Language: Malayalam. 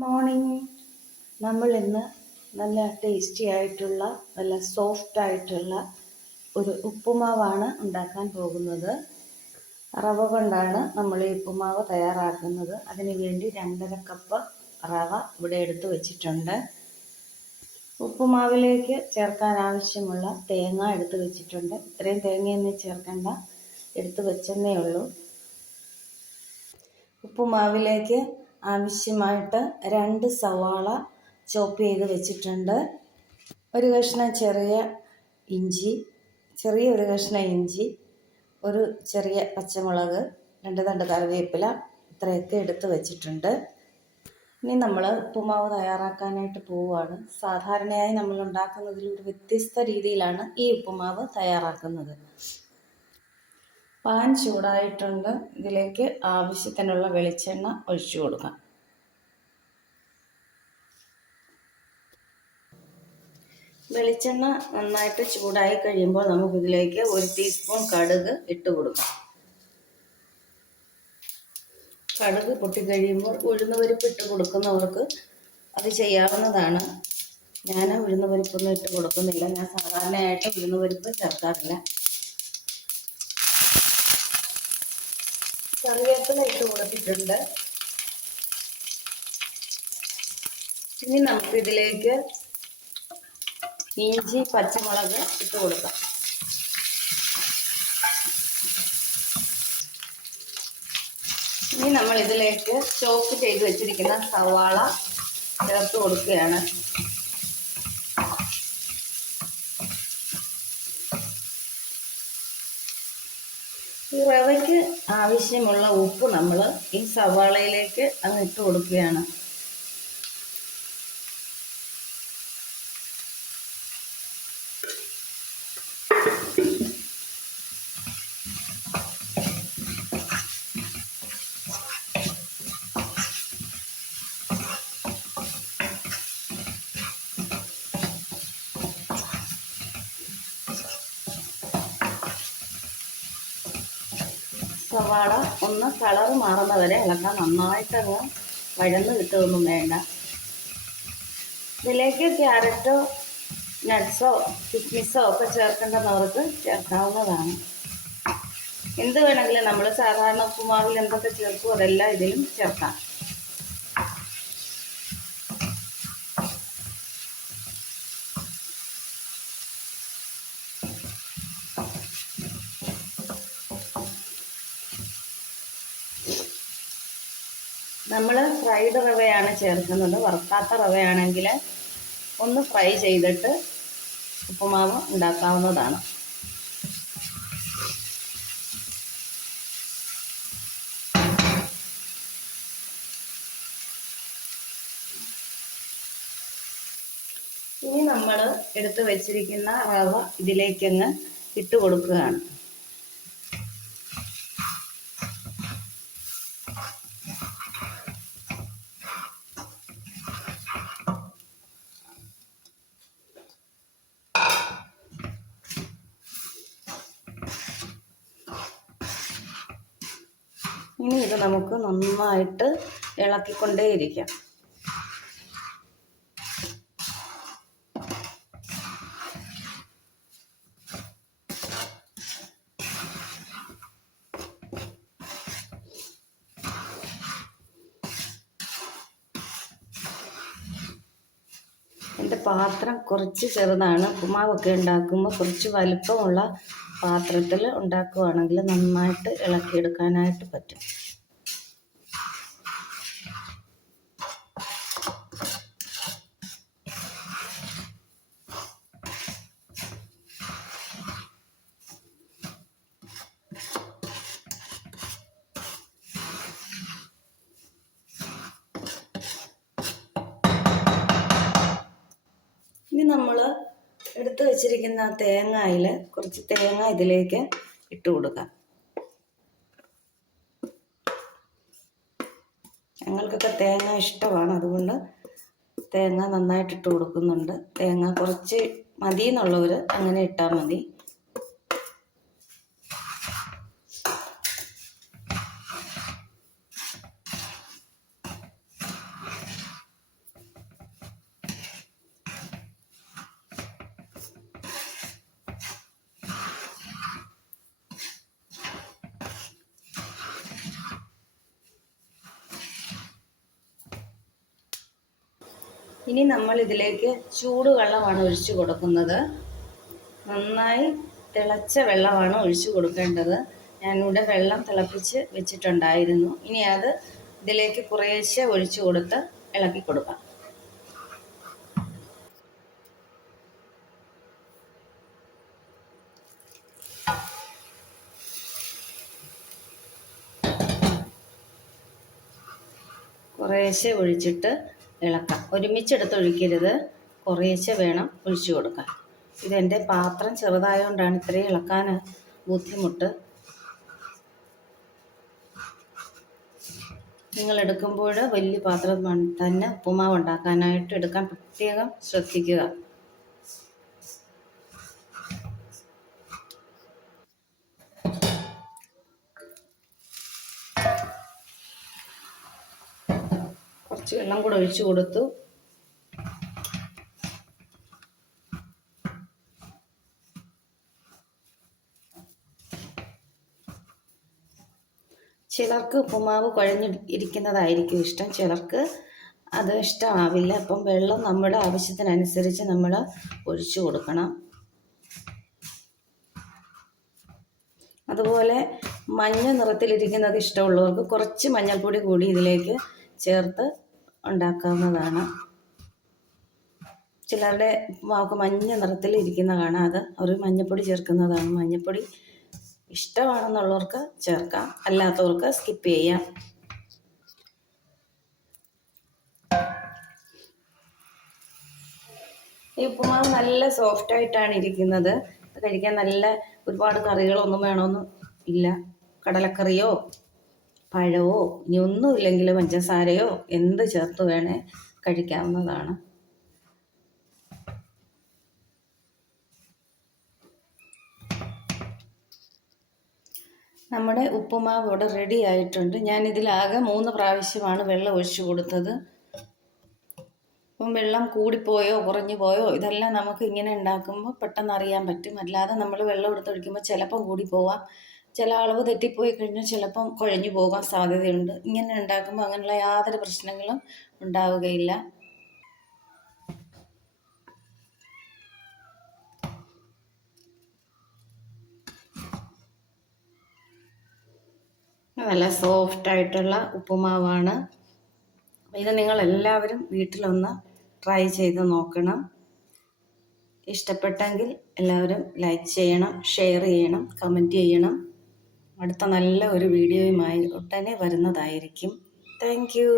മോർണിംഗ്. നമ്മൾ ഇന്ന് നല്ല ടേസ്റ്റി ആയിട്ടുള്ള നല്ല സോഫ്റ്റ് ആയിട്ടുള്ള ഒരു ഉപ്പുമാവാണ് ഉണ്ടാക്കാൻ പോകുന്നത്. റവ കൊണ്ടാണ് നമ്മൾ ഈ ഉപ്പുമാവ് തയ്യാറാക്കുന്നത്. അതിന് വേണ്ടി 2.5 കപ്പ് റവ ഇവിടെ എടുത്തു വച്ചിട്ടുണ്ട്. ഉപ്പുമാവിലേക്ക് ചേർക്കാൻ ആവശ്യമുള്ള തേങ്ങ എടുത്തു വച്ചിട്ടുണ്ട്. ഇത്രയും തേങ്ങയൊന്നും ചേർക്കേണ്ട, എടുത്തു വെച്ചെന്നേ ഉള്ളൂ. ഉപ്പുമാവിലേക്ക് ആവശ്യമായിട്ട് 2 സവാള ചോപ്പ് ചെയ്ത് വെച്ചിട്ടുണ്ട്. ഒരു കഷ്ണം ചെറിയൊരു കഷ്ണം ഇഞ്ചി, ഒരു ചെറിയ പച്ചമുളക്, 2 തണ്ട് കറിവേപ്പില, ഇത്രയൊക്കെ എടുത്ത് വെച്ചിട്ടുണ്ട്. ഇനി നമ്മൾ ഉപ്പുമാവ് തയ്യാറാക്കാനായിട്ട് പോവുകയാണ്. സാധാരണയായി നമ്മൾ ഉണ്ടാക്കുന്നതിൽ ഒരു വ്യത്യസ്ത രീതിയിലാണ് ഈ ഉപ്പുമാവ് തയ്യാറാക്കുന്നത്. പാൻ ചൂടായിട്ടുണ്ട്. ഇതിലേക്ക് ആവശ്യത്തിനുള്ള വെളിച്ചെണ്ണ ഒഴിച്ചു കൊടുക്കാം. വെളിച്ചെണ്ണ നന്നായിട്ട് ചൂടായി കഴിയുമ്പോൾ നമുക്കിതിലേക്ക് 1 ടീസ്പൂൺ കടുക് ഇട്ട് കൊടുക്കാം. കടുക് പൊട്ടിക്കഴിയുമ്പോൾ ഉഴുന്നുപരിപ്പ് ഇട്ട് കൊടുക്കുന്നവർക്ക് അത് ചെയ്യാവുന്നതാണ്. ഞാൻ ഉഴുന്നുപരിപ്പൊന്നും ഇട്ട് കൊടുക്കുന്നില്ല. ഞാൻ സാധാരണയായിട്ട് ഉഴുന്നുപരിപ്പ് ചേർക്കാറില്ല. കറിവേപ്പില ഇട്ട് കൊടുത്തിട്ടുണ്ട്. ഇനി നമുക്കിതിലേക്ക് ഇഞ്ചി, പച്ചമുളക് ഇട്ട് കൊടുക്കാം. ഇനി നമ്മൾ ഇതിലേക്ക് ചോപ്പ് ചെയ്ത് വെച്ചിരിക്കുന്ന സവാള ചേർത്ത് കൊടുക്കുകയാണ്. ഈ റവയ്ക്ക് ആവശ്യമുള്ള ഉപ്പ് നമ്മൾ ഈ സവാളയിലേക്ക് അങ്ങ് ഇട്ട് കൊടുക്കുകയാണ്. സവാള ഒന്ന് കളറ് മാറുന്ന വരെ ഇളക്കാൻ. നന്നായിട്ടങ്ങ് വഴന്ന് കിട്ടുകയൊന്നും വേണ്ട. ഇതിലേക്ക് ക്യാരറ്റോ നട്ട്സോ കിസ്മിസോ ഒക്കെ ചേർക്കേണ്ടുന്നവർക്ക് ചേർക്കാവുന്നതാണ്. എന്ത് വേണമെങ്കിലും നമ്മൾ സാധാരണ ഉപ്പുമാവിൽ എന്തൊക്കെ ചേർക്കും അതെല്ലാം ഇതിലും ചേർക്കാം. നമ്മൾ ഫ്രൈഡ് റവയാണ് ചേർക്കുന്നത്. വറുക്കാത്ത റവയാണെങ്കിൽ ഒന്ന് ഫ്രൈ ചെയ്തിട്ട് ഉപ്പുമാവ് ഉണ്ടാക്കാവുന്നതാണ്. ഇനി നമ്മൾ എടുത്ത് വെച്ചിരിക്കുന്ന റവ ഇതിലേക്കങ്ങ് ഇട്ട് കൊടുക്കുകയാണ്. ഇനി ഇത് നമുക്ക് നന്നായിട്ട് ഇളക്കിക്കൊണ്ടേയിരിക്കാം. എൻ്റെ പാത്രം കുറച്ച് ചെറുതാണ്. ഉപ്പുമാവൊക്കെ ഉണ്ടാക്കുമ്പോൾ കുറച്ച് വലിപ്പമുള്ള പാത്രത്തിൽ ഉണ്ടാക്കുകയാണെങ്കിൽ നന്നായിട്ട് ഇളക്കിയെടുക്കാനായിട്ട് പറ്റും. ഇനി നമ്മൾ എടുത്തു വെച്ചിരിക്കുന്ന തേങ്ങയിൽ കുറച്ച് തേങ്ങ ഇതിലേക്ക് ഇട്ട് കൊടുക്കാം. ഞങ്ങൾക്കൊക്കെ തേങ്ങ ഇഷ്ടമാണ്, അതുകൊണ്ട് തേങ്ങ നന്നായിട്ട് ഇട്ട് കൊടുക്കുന്നുണ്ട്. തേങ്ങ കുറച്ച് മതി എന്നുള്ളവർ അങ്ങനെ ഇട്ടാൽ മതി. ഇനി നമ്മൾ ഇതിലേക്ക് ചൂടുവെള്ളമാണ് ഒഴിച്ചു കൊടുക്കുന്നത്. നന്നായി തിളച്ച വെള്ളമാണ് ഒഴിച്ചു കൊടുക്കേണ്ടത്. ഞാനിവിടെ വെള്ളം തിളപ്പിച്ച് വെച്ചിട്ടുണ്ടായിരുന്നു. ഇനി അത് ഇതിലേക്ക് കുറേശ്ശെ ഒഴിച്ചു കൊടുത്ത് ഇളക്കി കൊടുക്കാം. കുറേശ്ശെ ഒഴിച്ചിട്ട് ഇളക്കാം. ഒരുമിച്ചെടുത്ത് ഒഴിക്കരുത്, കുറേശ്ശെ വേണം ഒഴിച്ചു കൊടുക്കാൻ. ഇതെൻ്റെ പാത്രം ചെറുതായതുകൊണ്ടാണ് ഇത്രയും ഇളക്കാൻ ബുദ്ധിമുട്ട്. നിങ്ങൾ എടുക്കുമ്പോൾ വലിയ പാത്രം തന്നെ ഉപ്പുമാവ് ഉണ്ടാക്കാനായിട്ട് എടുക്കാൻ പ്രത്യേകം ശ്രദ്ധിക്കുക. കുറച്ച് വെള്ളം കൂടെ ഒഴിച്ചു കൊടുത്തു. ചിലർക്ക് ഉപ്പുമാവ് കുഴഞ്ഞിരിക്കുന്നതായിരിക്കും ഇഷ്ടം, ചിലർക്ക് അത് ഇഷ്ടമാവില്ല. അപ്പം വെള്ളം നമ്മുടെ ആവശ്യത്തിനനുസരിച്ച് നമ്മൾ ഒഴിച്ചു കൊടുക്കണം. അതുപോലെ മഞ്ഞ നിറത്തിലിരിക്കുന്നത് ഇഷ്ടമുള്ളവർക്ക് കുറച്ച് മഞ്ഞൾപ്പൊടി കൂടി ഇതിലേക്ക് ചേർത്ത് ഉണ്ടാക്കാവുന്നതാണ്. ചിലരുടെ ഉപ്പുമാവ് മഞ്ഞ നിറത്തിൽ ഇരിക്കുന്ന കാണാം, അത് അവർ മഞ്ഞൾപ്പൊടി ചേർക്കുന്നതാണ്. മഞ്ഞൾപ്പൊടി ഇഷ്ടമാണെന്നുള്ളവർക്ക് ചേർക്കാം, അല്ലാത്തവർക്ക് സ്കിപ്പ് ചെയ്യാം. ഈ ഉപ്പുമാവ് നല്ല സോഫ്റ്റായിട്ടാണ് ഇരിക്കുന്നത്. കഴിക്കാൻ നല്ല ഒരുപാട് കറികളൊന്നും വേണമെന്നും ഇല്ല. കടലക്കറിയോ പഴമോ ഇനി ഒന്നുമില്ലെങ്കിൽ പഞ്ചസാരയോ എന്ത് ചേർത്ത് വേണേ കഴിക്കാവുന്നതാണ്. നമ്മുടെ ഉപ്പുമാവ് ഇവിടെ റെഡി ആയിട്ടുണ്ട്. ഞാനിതിലാകെ 3 പ്രാവശ്യമാണ് വെള്ളം ഒഴിച്ചു കൊടുത്തത്. അപ്പം വെള്ളം കൂടിപ്പോയോ കുറഞ്ഞു പോയോ ഇതെല്ലാം നമുക്ക് ഇങ്ങനെ ഉണ്ടാക്കുമ്പോൾ പെട്ടെന്ന് അറിയാൻ പറ്റും. അല്ലാതെ നമ്മൾ വെള്ളം എടുത്തൊഴിക്കുമ്പോൾ ചിലപ്പം കൂടി പോവാം, ചില അളവ് തെറ്റിപ്പോയി കഴിഞ്ഞാൽ ചിലപ്പം കുഴഞ്ഞു പോകാൻ സാധ്യതയുണ്ട്. ഇങ്ങനെ ഉണ്ടാക്കുമ്പോൾ അങ്ങനെയുള്ള യാതൊരു പ്രശ്നങ്ങളും ഉണ്ടാവുകയില്ല. നല്ല സോഫ്റ്റായിട്ടുള്ള ഉപ്പുമാവാണ്. ഇത് നിങ്ങളെല്ലാവരും വീട്ടിലൊന്ന് ട്രൈ ചെയ്ത് നോക്കണം. ഇഷ്ടപ്പെട്ടെങ്കിൽ എല്ലാവരും ലൈക്ക് ചെയ്യണം, ഷെയർ ചെയ്യണം, കമൻറ്റ് ചെയ്യണം. അടുത്ത നല്ല ഒരു വീഡിയോയുമായി ഉടനെ വരുന്നതായിരിക്കും. Thank you.